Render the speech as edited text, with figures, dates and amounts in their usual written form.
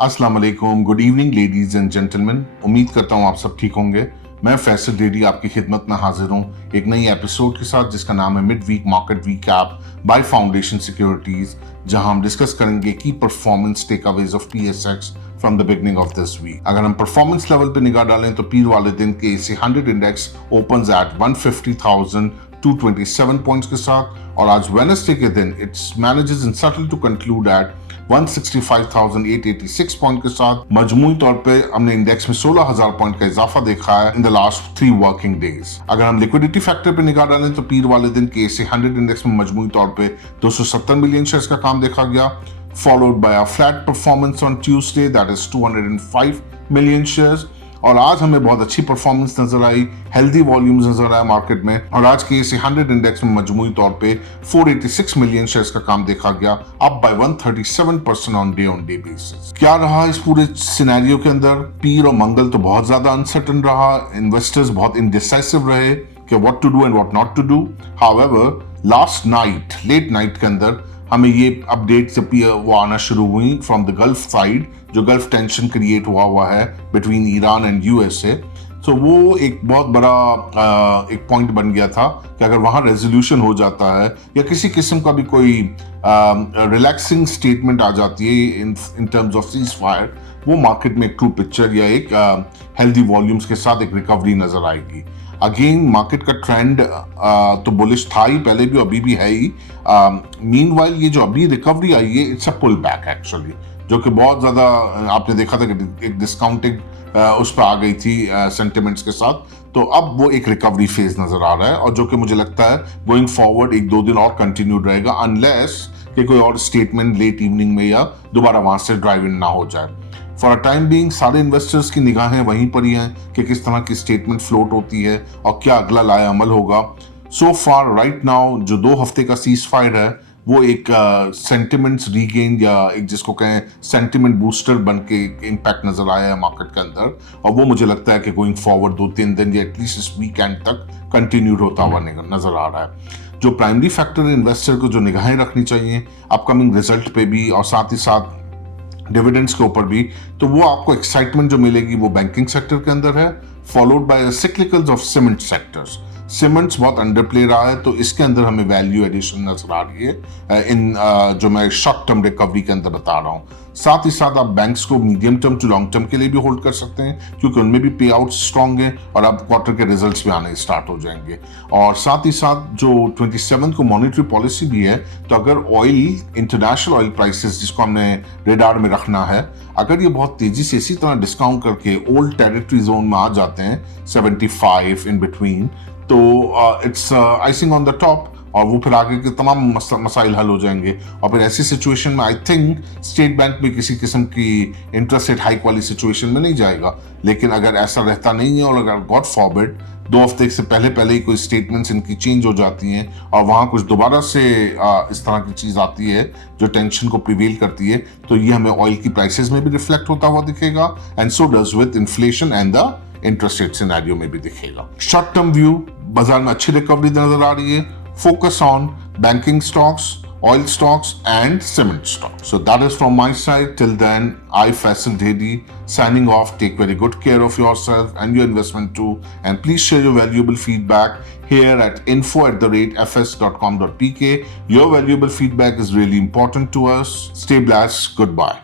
अस्सलाम वालेकुम, good evening ladies and gentleman. उम्मीद करता हूँ आप सब ठीक होंगे। मैं फैसल डेडी आपकी खिदमत में हाजिर हूँ एक नई एपिसोड के साथ जिसका नाम है mid week market recap by Foundation Securities, जहां हम डिस्कस करेंगे की performance takeaways of PSX from the beginning of this week. अगर हम परफॉर्मेंस लेवल पे निगाह डालें तो पीर वाले दिन के AC 100 index opens at 150,227 points के साथ, और आज वेडनेसडे के दिन it's manages in settle to conclude at 165,886 point के साथ। मजमूई तौर पे हमने इंडेक्स में 16,000 पॉइंट का इजाफा देखा है in the last 3 working days. अगर हम लिक्विडिटी फैक्टर पे निगाह डालें तो पीर वाले दिन के एसी 100 इंडेक्स में मजमूई तौर पे 270 मिलियन शेयर्स का काम देखा गया, followed by a flat performance on Tuesday that is 205 million shares। और आज हमें बहुत अच्छी परफॉर्मेंस नजर आई, हेल्दी वॉल्यूम्स नजर आया मार्केट में, और आज के एसी 100 इंडेक्स में मजमूई तौर पे 486 मिलियन शेयर्स का काम देखा गया, up by 137% on day basis. क्या रहा इस पूरे सिनेरियो के अंदर? पीर और मंगल तो बहुत ज्यादा अनसर्टन रहा, इन्वेस्टर्स बहुत इनडिसाइसिव रहे कि what to do and what not to do. However last night, late night के अंदर हमें ये अपडेट से वो आना शुरू हुई फ्रॉम द गल्फ साइड, जो गल्फ टेंशन क्रिएट हुआ है बिटवीन ईरान एंड यूएसए। तो वो एक बहुत बड़ा एक पॉइंट बन गया था कि अगर वहां रेजोल्यूशन हो जाता है या किसी किस्म का भी कोई रिलैक्सिंग स्टेटमेंट आ जाती है in terms of cease fire, वो मार्केट में एक ट्रू पिक्चर या एक हेल्दी वॉल्यूम्स के साथ एक रिकवरी नजर आएगी। अगेन मार्केट का ट्रेंड तो बुलिश था ही पहले भी, अभी भी है ही। मीनवाइल ये जो अभी रिकवरी आई है it's a pull back actually, जो कि बहुत ज्यादा आपने देखा था कि एक डिस्काउंटिंग उस पर आ गई थी सेंटिमेंट्स के साथ। तो अब वो एक रिकवरी फेज नजर आ रहा है, और जो कि मुझे लगता है गोइंग फॉरवर्ड 1-2 दिन और कंटिन्यूड रहेगा, अनलेस कि कोई और स्टेटमेंट लेट इवनिंग में या दोबारा वहां से ड्राइव इन ना हो जाए। फॉर अ टाइम बीइंग सारे इन्वेस्टर्स की निगाहें वहीं पर ही हैं कि किस तरह की स्टेटमेंट फ्लोट होती है और क्या अगला लाए अमल होगा। सो फार राइट नाउ जो 2 हफ्ते का सीज फायर है वो एक सेंटिमेंट्स रीगेन या एक जिसको कहें सेंटिमेंट बूस्टर बन के इम्पैक्ट नजर आया है मार्केट के अंदर, और वो मुझे लगता है कि गोइंग फॉरवर्ड 2-3 दिन या एटलीस्ट इस वीकेंड तक कंटिन्यूड होता हुआ नजर आ रहा है। जो प्राइमरी फैक्टर इन्वेस्टर को जो निगाहें रखनी चाहिए अपकमिंग रिजल्ट पे भी और साथ ही साथ डिविडेंड्स के ऊपर भी, तो वो आपको एक्साइटमेंट जो मिलेगी वो बैंकिंग सेक्टर के अंदर है, followed by cyclicals of cement sectors. Cements बहुत अंडर प्ले रहा है, तो इसके अंदर हमें वैल्यू एडिशन नजर आ रही है इन जो मैं शॉर्ट टर्म रिकवरी के अंदर बता रहा हूँ। साथ ही साथ आप बैंक्स को medium term to long term के लिए भी होल्ड कर सकते हैं, क्योंकि उनमें भी पे आउट स्ट्रॉन्ग है और अब क्वार्टर के रिजल्ट्स भी आने स्टार्ट हो जाएंगे। और साथ ही साथ जो 27 को मॉनेटरी पॉलिसी भी है, तो अगर ऑयल, इंटरनेशनल ऑयल प्राइसेस जिसको हमने रेडार में रखना है, अगर ये बहुत तेजी से इसी तरह डिस्काउंट करके ओल्ड टेरिटरी जोन में आ जाते हैं 75 इन बिटवीन, तो it's icing on the top, और वो फिर आगे के तमाम मसाइल हल हो जाएंगे। और फिर ऐसी सिचुएशन में आई थिंक स्टेट बैंक भी किसी किस्म की इंटरेस्ट रेट हाइक वाली सिचुएशन में नहीं जाएगा। लेकिन अगर ऐसा रहता नहीं है और अगर गॉड फॉरबिड 2 हफ्ते से पहले ही कोई स्टेटमेंट्स इनकी चेंज हो जाती हैं और वहां कुछ दोबारा से इस तरह की चीज आती है जो टेंशन को प्रिवेल करती है, तो ये हमें ऑयल की प्राइसेस में भी रिफ्लेक्ट होता हुआ दिखेगा, and so does with inflation and the interest rate scenario में भी दिखेगा। शॉर्ट टर्म व्यू बाजार में अच्छी रिकवरी नजर आ रही है। Focus on banking stocks, oil stocks and cement stocks. So that is from my side. Till then, I Faisal Dedi signing off. Take very good care of yourself and your investment too. And please share your valuable feedback here at info@fs.com.pk. Your valuable feedback is really important to us. Stay blessed. Goodbye.